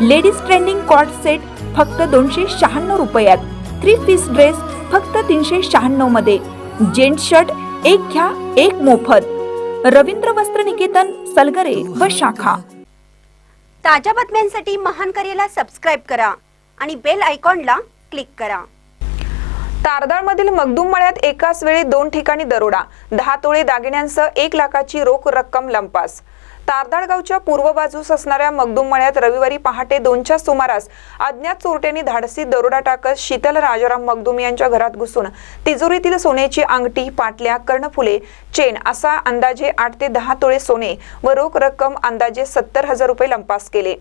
Ladies trending coord set फक्त दोनशे शहाण्णव रुपयात. थ्री पीस ड्रेस फक्त तीनशे शहाण्णवमध्ये. जेंट शर्ट एक घ्या एक मोफत. रवींद्र वस्त्र निकेतन सलगरे व शाखा. ताज्या बातम्यांसाठी महान करेला सबस्क्राईब करा आणि बेल आयकॉनला क्लिक करा. तारदाळमधील मगदूम मळ्यात एकाच वेळी दोन ठिकाणी दरोडा. दहा तोळे दागिन्यांसह एक लाखाची रोख रक्कम लंपास. तारदाळगावच्या पूर्व बाजूस असणाऱ्या मगदूम मळ्यात रविवारी पहाटे दोनच्या सुमारास अज्ञात चोरट्यांनी धाडसी दरोडा टाकत शीतल राजाराम मगदूम यांच्या घरात घुसून तिजोरीतील सोन्याची अंगठी पाटल्या कर्णफुले चेन असा अंदाजे आठ ते दहा तोळे सोने व रोख रक्कम अंदाजे सत्तर हजार रुपये लंपास केले.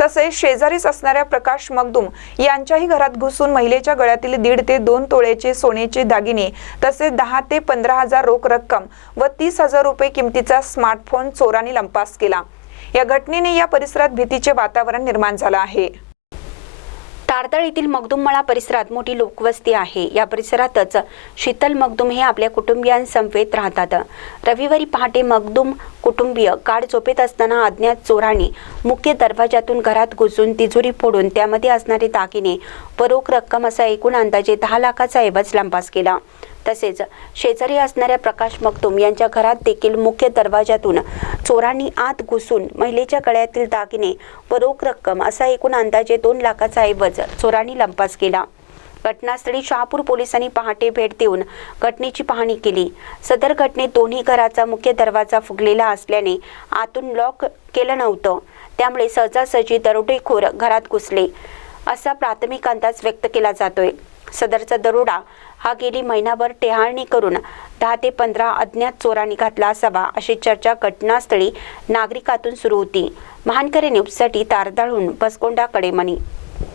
तसेच शेजारीच असणाऱ्या प्रकाश मगदूम यांच्याही घरात घुसून महिलेच्या गळ्यातील दीड ते दोन तोळ्याचे सोन्याचे दागिने तसेच दहा ते पंधरा हजार रोख रक्कम व तीस हजार रुपये किमतीचा स्मार्टफोन चोरांनी लंपास केला. या घटनेने या परिसरात भीतीचे वातावरण निर्माण झालं आहे. तारतळ येथील मगदुममळा परिसरात मोठी लोकवस्ती आहे. या परिसरातच शीतल मगदुम हे आपल्या कुटुंबियांसमवेत राहतात. रविवारी पहाटे मगदुम कुटुंबीय काड झोपेत असताना अज्ञात चोरांनी मुख्य दरवाजातून घरात घुसून तिजोरी फोडून त्यामध्ये असणारे दागिने व रोख रक्कम असा एकूण अंदाजे दहा लाखाचा ऐवज लंपास केला. तसेच शेजारी असणाऱ्या प्रकाश मगदूम यांच्या घरात देखील मुख्य दरवाजातून चोरांनी आत घुसून महिलेच्या गळ्यातील दागिने व रोख रक्कम असा एकूण अंदाजे दोन लाखाचा ऐवज चोरांनी लंपास केला. घटनास्थळी शहापूर पोलिसांनी पहाटे भेट देऊन घटनेची पाहणी केली. सदर घटनेत दोन्ही घराचा मुख्य दरवाजा फुगलेला असल्याने आतून लॉक केलं नव्हतं. त्यामुळे सहजासहजी दरोडेखोर घरात घुसले असा प्राथमिक अंदाज व्यक्त केला जातोय. सदरचा दरोडा हा गेली महिनाभर टेहाळणी करून दहा ते पंधरा अज्ञात चोरांनी घातला असावा अशी चर्चा घटनास्थळी नागरिकातून सुरू होती. महानकरे न्यूजसाठी तारदाळून बसकोंडा कडेमणी.